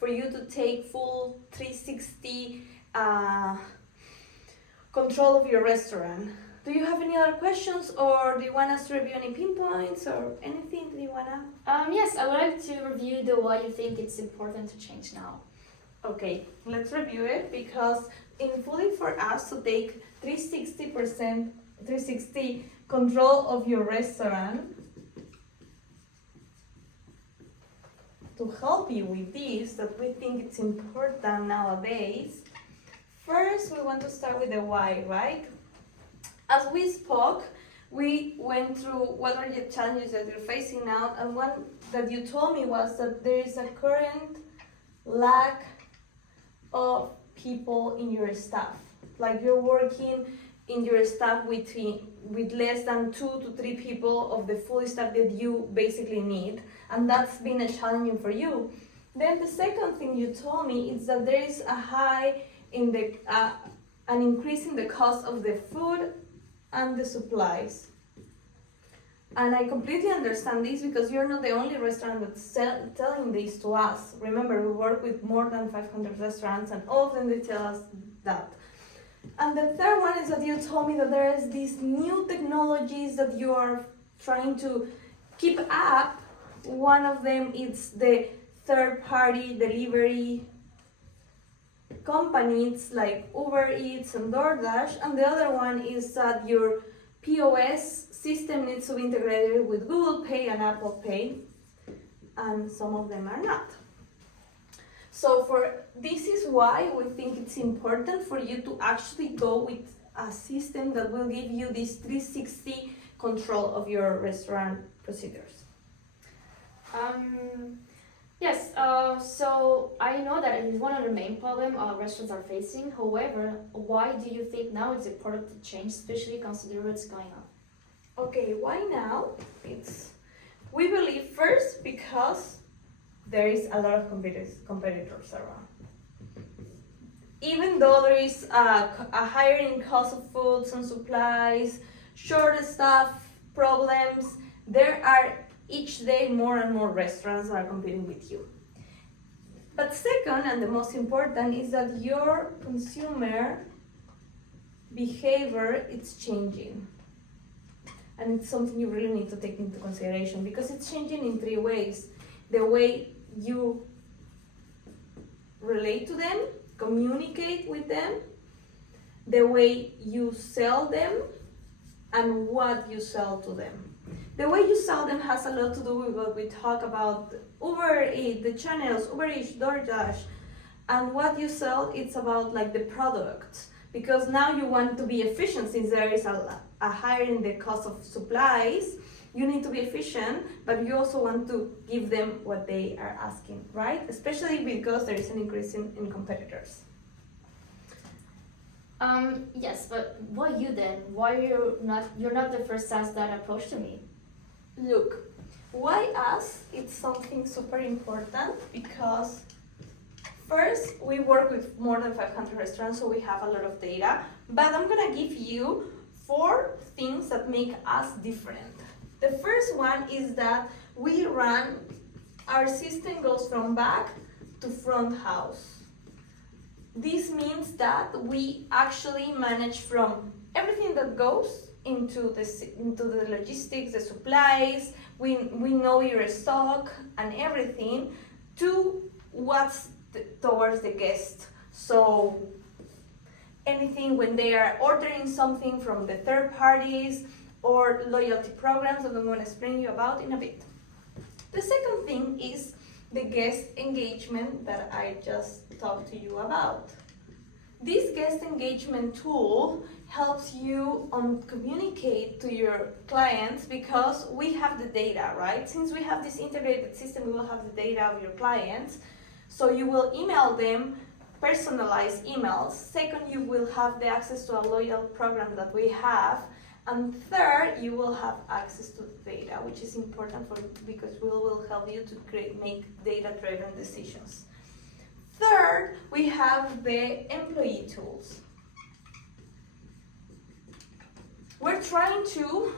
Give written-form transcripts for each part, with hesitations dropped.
for you to take full 360 control of your restaurant. Do you have any other questions, or do you want us to review any pinpoints or anything that you wanna? Yes, I would like to review the why you think it's important to change now. Okay, let's review it, because in fully for us to take 360 control of your restaurant, to help you with this, that we think it's important nowadays, first we want to start with the why, right? As we spoke, we went through what are the challenges that you're facing now, and one that you told me was that there is a current lack of people in your staff. Like you're working in your staff with less than 2 to 3 people of the full staff that you basically need, and that's been a challenging for you. Then the second thing you told me is that there is a high in the an increase in the cost of the food and the supplies. And I completely understand this, because you're not the only restaurant that's telling this to us. Remember, we work with more than 500 restaurants, and all of them they tell us that. And the third one is that you told me that there is these new technologies that you are trying to keep up. One of them is the third-party delivery companies like Uber Eats and DoorDash, and the other one is that your POS system needs to be integrated with Google Pay and Apple Pay, and some of them are not. So this is why we think it's important for you to actually go with a system that will give you this 360 control of your restaurant procedures. Yes, so I know that it is one of the main problems restaurants are facing. However, why do you think now it's important to change, especially considering what's going on? Okay, why now? We believe first because there is a lot of competitors around. Even though there is a higher in cost of foods and supplies, short staff problems, there are each day more and more restaurants that are competing with you. But second, and the most important, is that your consumer behavior is changing. And it's something you really need to take into consideration, because it's changing in 3 ways. The way you relate to them, communicate with them, the way you sell them, and what you sell to them. The way you sell them has a lot to do with what we talk about, Uber Eats, the channels, Uber Eats, DoorDash, and what you sell, it's about like the product. Because now you want to be efficient, since there is a higher in the cost of supplies, you need to be efficient, but you also want to give them what they are asking, right? Especially because there is an increase in competitors. Yes, but why you then? Why you're not the first SaaS that approached to me? Look, why us? It's something super important, because first, we work with more than 500 restaurants, so we have a lot of data, but I'm gonna give you 4 things that make us different. The first one is that our system goes from back to front house. This means that we actually manage from everything that goes into the logistics, the supplies, we know your stock and everything, to what's towards the guest. So anything when they are ordering something from the third parties, or loyalty programs that I'm going to explain you about in a bit. The second thing is the guest engagement that I just talked to you about. This guest engagement tool helps you communicate to your clients, because we have the data, right? Since we have this integrated system, we will have the data of your clients. So you will email them personalized emails. Second, you will have the access to a loyal program that we have. And third, you will have access to the data, which is important because we will help you to make data-driven decisions. Third, we have the employee tools. We're trying to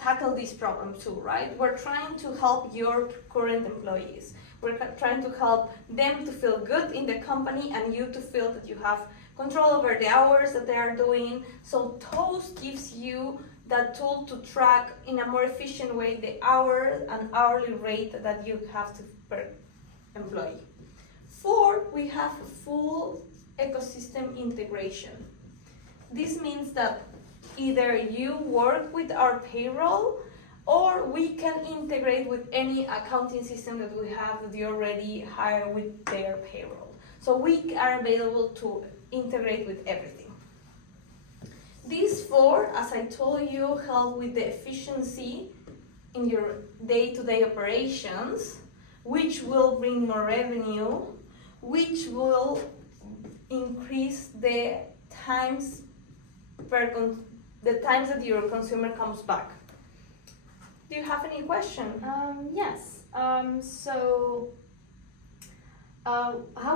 tackle this problem too, right? We're trying to help your current employees. We're trying to help them to feel good in the company and you to feel that you have control over the hours that they are doing. So Toast gives you that tool to track in a more efficient way the hour and hourly rate that you have to per employee. 4, we have full ecosystem integration. This means that either you work with our payroll or we can integrate with any accounting system that we have that you already hire with their payroll. So we are available to integrate with everything. These 4, as I told you, help with the efficiency in your day-to-day operations, which will bring more revenue, which will increase the times that your consumer comes back. Do you have any question? Yes. How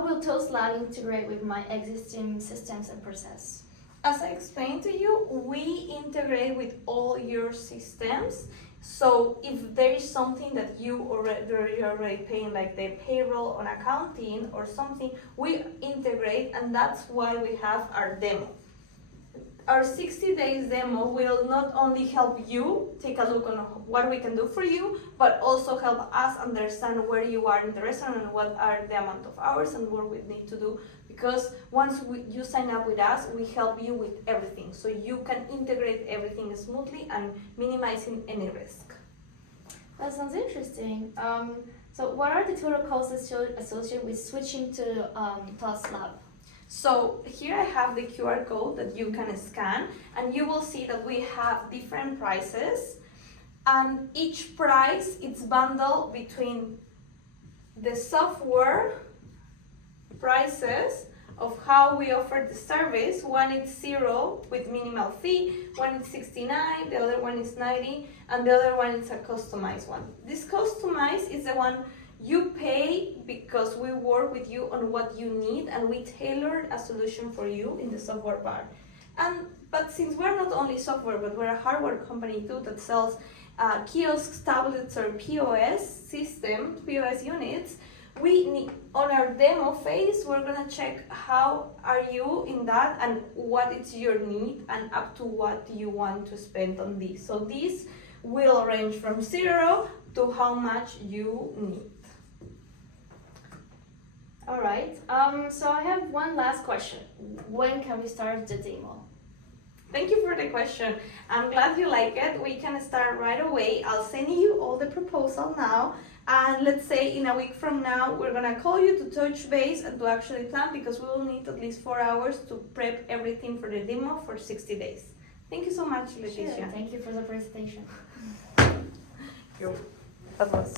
will Toast Lab integrate with my existing systems and process? As I explained to you, we integrate with all your systems. So if there is something that you're already paying, like the payroll on accounting or something, we integrate, and that's why we have our demo. Our 60 days demo will not only help you take a look on what we can do for you, but also help us understand where you are in the restaurant and what are the amount of hours and what we need to do. Because once you sign up with us, we help you with everything. So you can integrate everything smoothly and minimizing any risk. That sounds interesting. So what are the total costs associated with switching to Toast Lab? So here I have the QR code that you can scan, and you will see that we have different prices, and each price is bundled between the software prices of how we offer the service. One is 0 with minimal fee, one is 69, the other one is 90, and the other one is a customized one. This customized is the one you pay because we work with you on what you need and we tailor a solution for you in the software bar. But since we're not only software, but we're a hardware company too that sells kiosks, tablets, or POS systems, POS units, we need, on our demo phase, we're gonna check how are you in that and what is your need and up to what you want to spend on this. So this will range from 0 to how much you need. All right. So I have one last question. When can we start the demo? Thank you for the question. I'm glad you like it. We can start right away. I'll send you all the proposal now. And let's say in a week from now, we're gonna call you to touch base and to actually plan, because we will need at least 4 hours to prep everything for the demo for 60 days. Thank you so much, Leticia. Sure. Thank you for the presentation. That was.